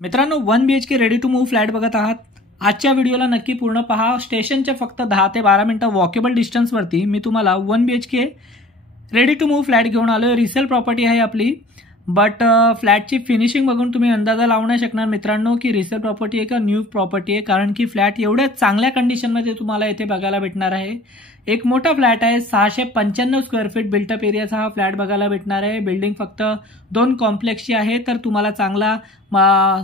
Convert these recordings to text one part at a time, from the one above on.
मित्रांनो 1 BHK ready to move flat बघत आहात। आजच्या व्हिडिओला नक्की पूर्ण पहा। स्टेशनच्या फक्त 10 ते 12 मिनिटं वॉकेबल डिस्टन्सवरती मी तुम्हाला 1 BHK ready to move flat घेऊन आलोय। रिसेल प्रॉपर्टी आहे आपली, बट फ्लॅटची फिनिशिंग बघून तुम्ही अंदाजा लावू नाही शकणार मित्रांनो की रिसेल प्रॉपर्टी आहे का न्यू प्रॉपर्टी आहे, कारण की फ्लॅट एवढ्या चांगल्या कंडिशनमध्ये तुम्हाला इथे बघायला भेटणार आहे। एक मोठा फ्लॅट आहे, 695 स्क्वेअर फीट बिल्टअप एरियाचा हा फ्लॅट बघायला भेटणार आहे। बिल्डिंग फक्त 2 कॉम्प्लेक्सची आहे, तर तुम्हाला चांगला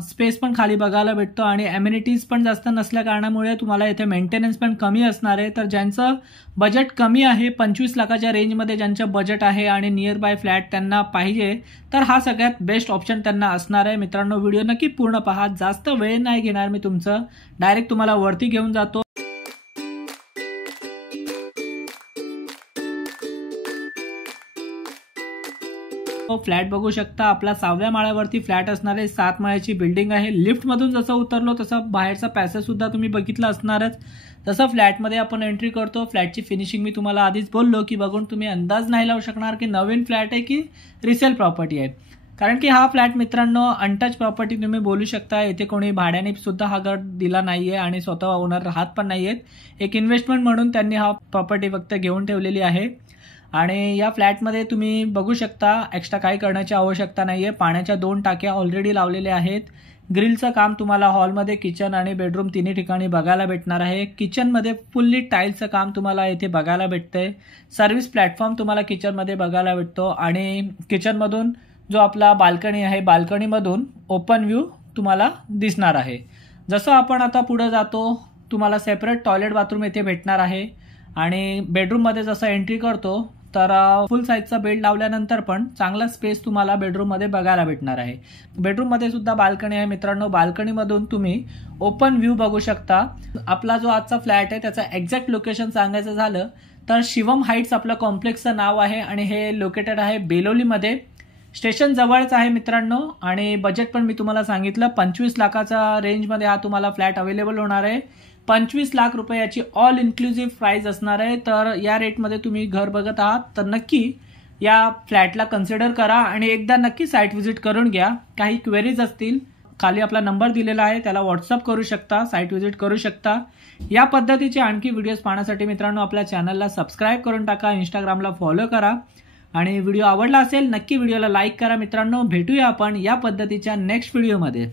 स्पेस पण खाली बघायला भेटतो आणि अम्युनिटीज पण जास्त नसल्या कारणामुळे तुम्हाला इथे मेंटेनन्स पण कमी असणार आहे। तर ज्यांचं बजेट कमी आहे, 25 लाखाच्या रेंजमध्ये ज्यांचं बजेट आहे आणि नियर बाय फ्लॅट त्यांना पाहिजे, तर हा सगळ्यात बेस्ट ऑप्शन त्यांना असणार आहे। मित्रांनो व्हिडिओ नक्की पूर्ण पहा, जास्त वेळ नाही घेणार मी तुमचं, डायरेक्ट तुम्हाला वरती घेऊन जातो। फ्लॅट बघू शकता, आपला 6व्या माळ्यावरती फ्लॅट असणार आहे। 7 माळ्याची बिल्डिंग आहे। लिफ्ट मधून जसं उतरलो तसं बाहेरचा पॅसेज सुद्धा तुम्ही बघितला असणारच। तसं फ्लॅटमध्ये आपण एंट्री करतो। फ्लॅटची फिनिशिंग मी तुम्हाला आधीच बोललो की बघून तुम्ही अंदाज नाही लावू शकणार की नवीन फ्लॅट आहे की रिसेल प्रॉपर्टी आहे, कारण की हा फ्लॅट मित्रांनो अनटच प्रॉपर्टी तुम्ही बोलू शकता। इथे कोणी भाड्याने सुद्धा हा घर दिला नाहीये आणि स्वतः ओनर राहत पण नाहीयेत। एक इन्व्हेस्टमेंट म्हणून त्यांनी हा प्रॉपर्टी फक्त घेऊन ठेवलेली आहे आणि या फ्लॅटमध्ये तुम्ही बघू शकता एक्स्ट्रा काही करण्याची आवश्यकता नाहीये। पाण्याच्या 2 टाक्या ऑलरेडी लावलेल्या आहेत। ग्रिलचं काम तुम्हाला हॉलमध्ये, किचन आणि बेडरूम तिन्ही ठिकाणी बघायला भेटणार आहे। किचनमध्ये फुल्ली टाईल्सचं काम तुम्हाला इथे बघायला भेटतंय। सर्व्हिस प्लॅटफॉर्म तुम्हाला किचनमध्ये बघायला भेटतो आणि किचनमधून जो आपला बाल्कनी आहे, बाल्कनीमधून ओपन व्ह्यू तुम्हाला दिसणार आहे। जसं आपण आता पुढे जातो तुम्हाला सेपरेट टॉयलेट बाथरूम इथे भेटणार आहे आणि बेडरूममध्ये जसं एंट्री करतो तर फुल साईजचा बेड लावल्यानंतर पण चांगला स्पेस तुम्हाला बेडरूम मध्ये बघायला भेटणार आहे। बेडरूम मध्ये सुद्धा बाल्कनी आहे मित्रांनो। बाल्कनीमधून तुम्ही ओपन व्ह्यू बघू शकता। आपला जो आजचा फ्लॅट आहे त्याचा एक्झॅक्ट लोकेशन सांगायचं झालं तर शिवम हाईट्स आपलं कॉम्प्लेक्सचं नाव आहे आणि हे लोकेटेड आहे बेलोलीमध्ये। स्टेशन जवळच आहे मित्रांनो आणि बजेट पण मी तुम्हाला सांगितलं 25 लाखाचा रेंजमध्ये हा तुम्हाला फ्लॅट अवेलेबल होणार आहे। 25 लाख रुपयाची ऑल इन्क्लुसिव्ह प्राइस असणार आहे। तर या रेटमध्ये तुम्ही घर बघत आहात तर नक्की या फ्लॅटला कन्सिडर करा आणि एकदा नक्की साईट व्हिजिट करून घ्या। काही क्वेरीज असतील खाली आपला नंबर दिलेला आहे, त्याला व्हॉट्सअप करू शकता, साईट व्हिजिट करू शकता। या पद्धतीचे आणखी व्हिडिओज पाहण्यासाठी मित्रांनो आपल्या चॅनलला सबस्क्राईब करून टाका, इंस्टाग्रामला फॉलो करा आणि व्हिडिओ आवडला असेल नक्की व्हिडिओला लाईक करा। मित्रांनो भेटूया आपण या पद्धतीच्या नेक्स्ट व्हिडिओमध्ये।